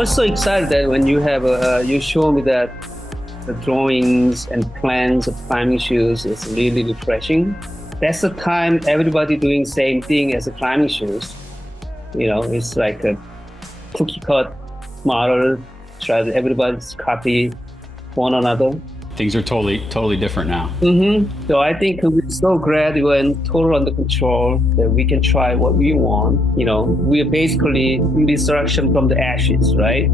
was so excited that when you show me that the drawings and plans of climbing shoes is really refreshing. That's the time everybody doing same thing as the climbing shoes. It's like a cookie cut model, try to everybody's copy one another. Things are totally different now. So I think we're so gradual and total under control that we can try what we want. We are basically resurrection from the ashes, right?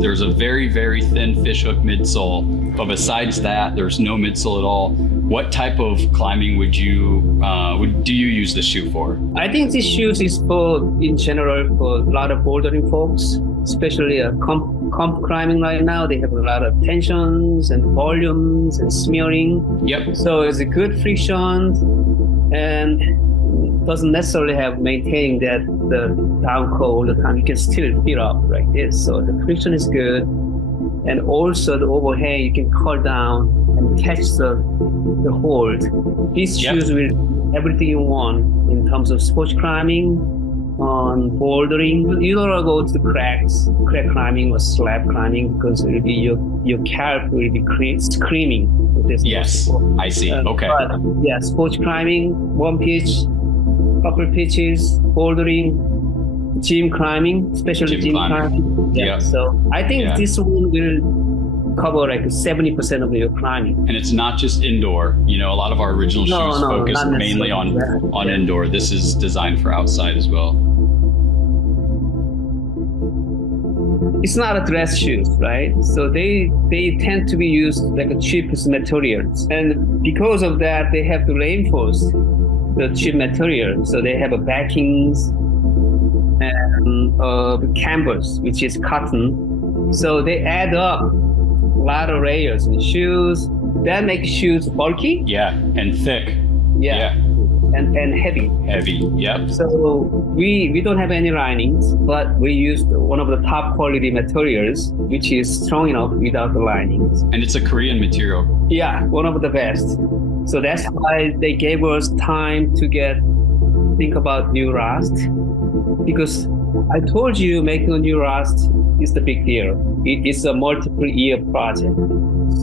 There's a very, very thin fishhook midsole, but besides that, there's no midsole at all. What type of climbing do you use this shoe for? I think this shoes is in general for a lot of bouldering folks, especially comp climbing right now. They have a lot of tensions and volumes and smearing. Yep. So it's a good friction and doesn't necessarily have maintaining the down curl all the time. You can still fit up like this. So the friction is good. And also the overhang, you can curl down and catch the hold. These shoes will do everything you want in terms of sports climbing, on bouldering. You don't want to go to the crack climbing or slab climbing because it will be your calf will be screaming. Yes, I see. Okay. But, yeah, sports climbing, one pitch, couple pitches, bouldering, gym climbing, especially gym climbing. Yeah. So I think this one will cover like 70% of your climbing. And it's not just indoor. A lot of our original shoes focus mainly on indoor. This is designed for outside as well. It's not a dress shoes, right? So they tend to be used like a cheapest materials. And because of that, they have to reinforce the cheap material. So they have a backings and canvas, which is cotton. So they add up a lot of layers in shoes. That makes shoes bulky. Yeah, and thick. Yeah. And heavy. Heavy, yep. So we don't have any linings, but we used one of the top quality materials, which is strong enough without the linings. And it's a Korean material. Yeah, one of the best. So that's why they gave us time to think about new rust, because I told you making a new rust is the big deal. It is a multiple year project.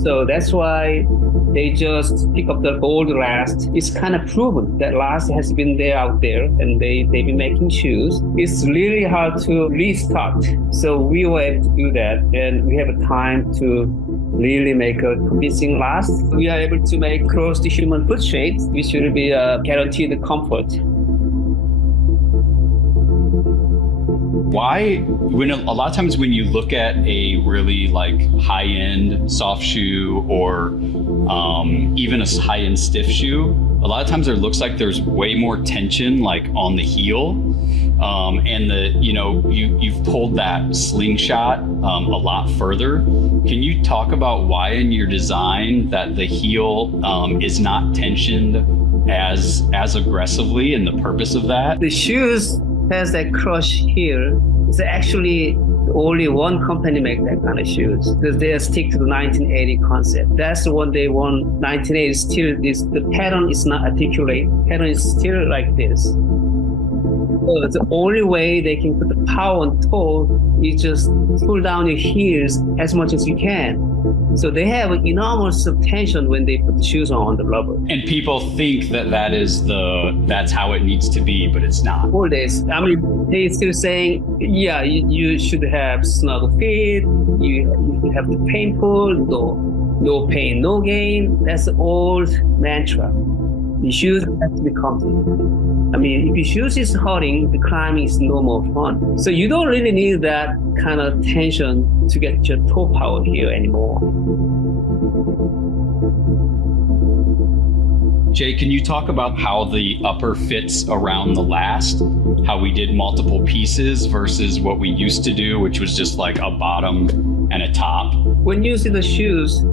So that's why they just pick up the old rust. It's kind of proven that rust has been there out there and they've been making shoes. It's really hard to restart. So we were able to do that, and we have a time to really make a convincing rust. We are able to make close to human foot shape, which will be guaranteed comfort. Why, a lot of times when you look at a really high-end soft shoe or even a high-end stiff shoe, a lot of times it looks like there's way more tension on the heel, and you've pulled that slingshot a lot further. Can you talk about why in your design that the heel is not tensioned as aggressively, and the purpose of that? The shoes has that crush here. It's actually only one company make that kind of shoes because they stick to the 1980 concept. That's the one they want. 1980 still the pattern is not articulate. Pattern is still like this. So the only way they can put the power on toe is just pull down your heels as much as you can. So they have an enormous tension when they put the shoes on the rubber. And people think that's how it needs to be, but it's not. All this, they're still saying, yeah, you should have snug fit, you have the painful, no pain, no gain. That's the old mantra. The shoes have to be comfortable. If your shoes is hurting, the climbing is no more fun. So you don't really need that kind of tension to get your toe power here anymore. Jae, can you talk about how the upper fits around the last? How we did multiple pieces versus what we used to do, which was just like a bottom and a top? When you see the shoes,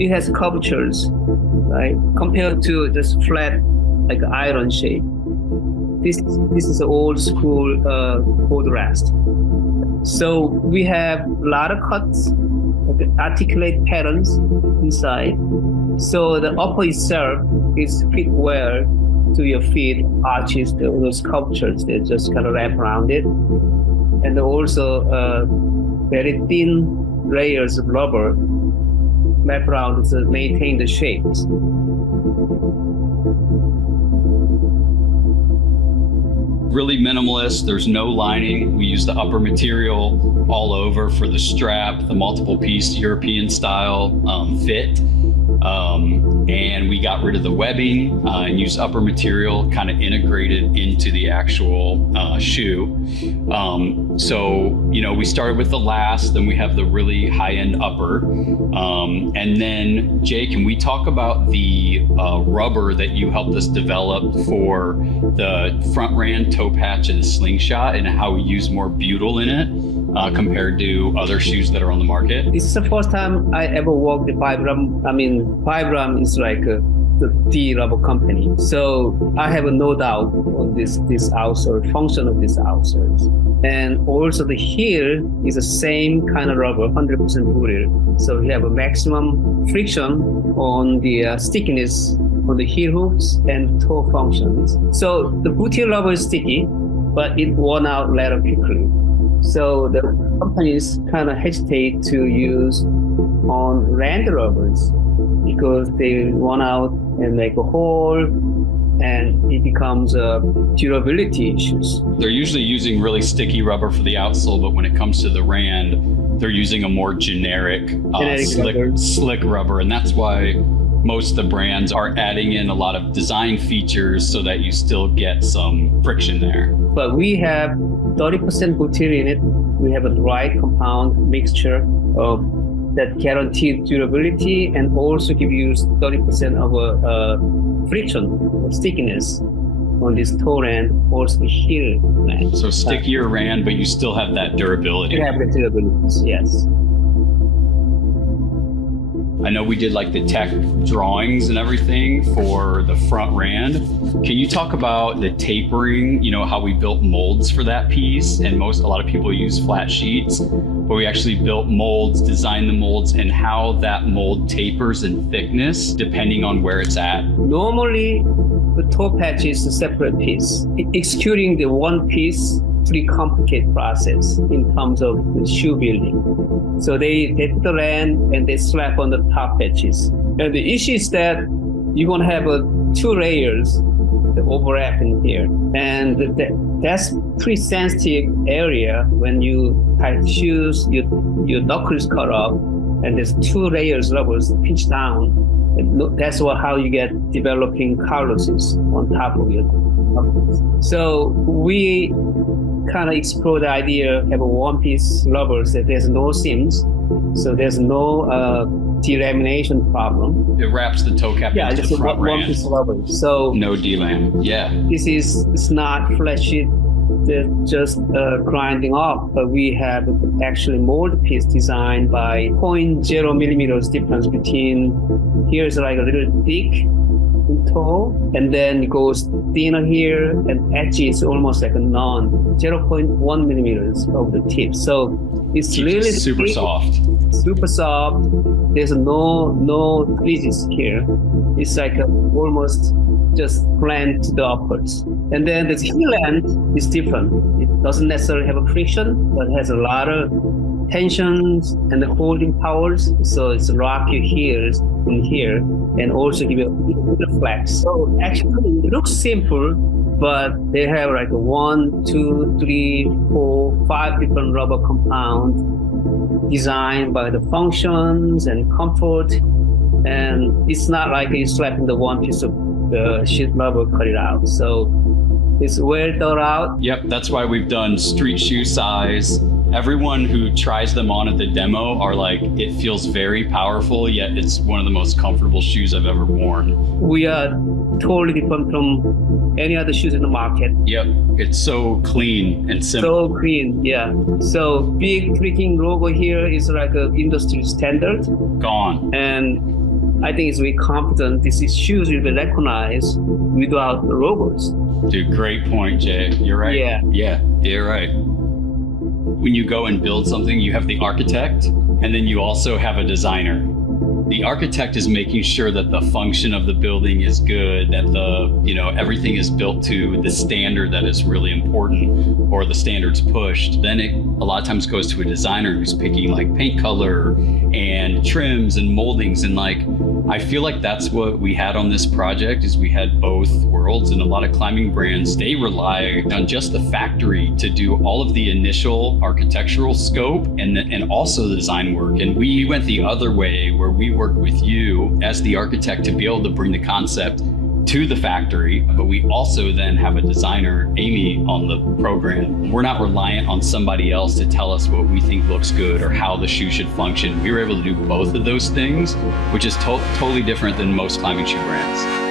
it has curvatures, right? Compared to just flat, like iron shape. This is an old school board rest. So we have a lot of cuts, like articulate patterns inside. So the upper itself is fit well to your feet, arches, those sculptures, they just kind of wrap around it. And also very thin layers of rubber wrap around to maintain the shapes. Really minimalist. There's no lining. We use the upper material all over for the strap, the multiple piece European style fit. And we got rid of the webbing and used upper material kind of integrated into the actual shoe. So, you know, we started with the last, then we have the really high-end upper. And then, Jae, can we talk about the rubber that you helped us develop for the front rand, toe patch, and the slingshot, and how we use more butyl in it compared to other shoes that are on the market? This is the first time I ever worked with Vibram. I mean, Vibram is like the rubber company. So I have no doubt on this outsole, function of this outsoles. And also the heel is the same kind of rubber, 100% butyl. So we have a maximum friction on the stickiness on the heel hooks and toe functions. So the butyl rubber is sticky, but it worn out rather quickly. So the companies kind of hesitate to use on rand rubbers because they worn out and make a hole, and it becomes durability issues. They're usually using really sticky rubber for the outsole, but when it comes to the rand, they're using a more generic slick rubber, and that's why most of the brands are adding in a lot of design features so that you still get some friction there. But we have 30% butyl in it. We have a right compound mixture of that guaranteed durability and also give you 30% of friction or stickiness on this toe rand, also the heel rand. So stickier rand, but you still have that durability. You have the durability, yes. I know we did like the tech drawings and everything for the front rand. Can you talk about the tapering, you know, how we built molds for that piece? And a lot of people use flat sheets, but we actually built molds, designed the molds, and how that mold tapers in thickness depending on where it's at. Normally, the toe patch is a separate piece. Executing the one piece, pretty complicated process in terms of the shoe building. So they take the rand and they slap on the top patches. And the issue is that you're gonna have two layers that overlap in here. And that's pretty sensitive area when you tie shoes, your knuckles cut off, and there's two layers rubbers pinch down. And that's how you get developing calluses on top of your knuckles. So we kind of explore the idea of a one-piece rubbers that there's no seams, so there's no delamination problem. It wraps the toe cap into the front rand. One-piece rubber. So no delam. Yeah. It's not flat sheet that just grinding off, but we have actually mold piece designed by 0.0 millimeters difference between here's like a little thick toe, and then it goes thinner here, and edge is almost like a 0.1 millimeters of the tip. So it's really super thick, soft. Super soft. There's no creases here. It's like almost just flat to the upwards. And then the heel end is different. It doesn't necessarily have a friction, but it has a lot of tensions and the holding powers. So it's lock your heels in here and also give you a bit of flex. So actually it looks simple, but they have like 1, 2, 3, 4, 5 different rubber compounds designed by the functions and comfort. And it's not like you slapping the one piece of the sheet rubber, cut it out. So it's well thought out. Yep, that's why we've done street shoe size. Everyone who tries them on at the demo are like, it feels very powerful, yet it's one of the most comfortable shoes I've ever worn. We are totally different from any other shoes in the market. Yep, it's so clean and simple. So clean, yeah. So big tweaking logo here is like an industry standard. Gone. And I think it's very confident these shoes will be recognized without the logos. Dude, great point, Jay. You're right. Yeah, you're right. When you go and build something, you have the architect, and then you also have a designer. The architect is making sure that the function of the building is good, that everything is built to the standard that is really important, or the standards pushed. Then it a lot of times goes to a designer who's picking like paint color and trims and moldings. And like, I feel like that's what we had on this project, is we had both worlds. And a lot of climbing brands, they rely on just the factory to do all of the initial architectural scope and also the design work. And we went the other way, where we worked with you as the architect to be able to bring the concept to the factory, but we also then have a designer, Amy, on the program. We're not reliant on somebody else to tell us what we think looks good or how the shoe should function. We were able to do both of those things, which is totally different than most climbing shoe brands.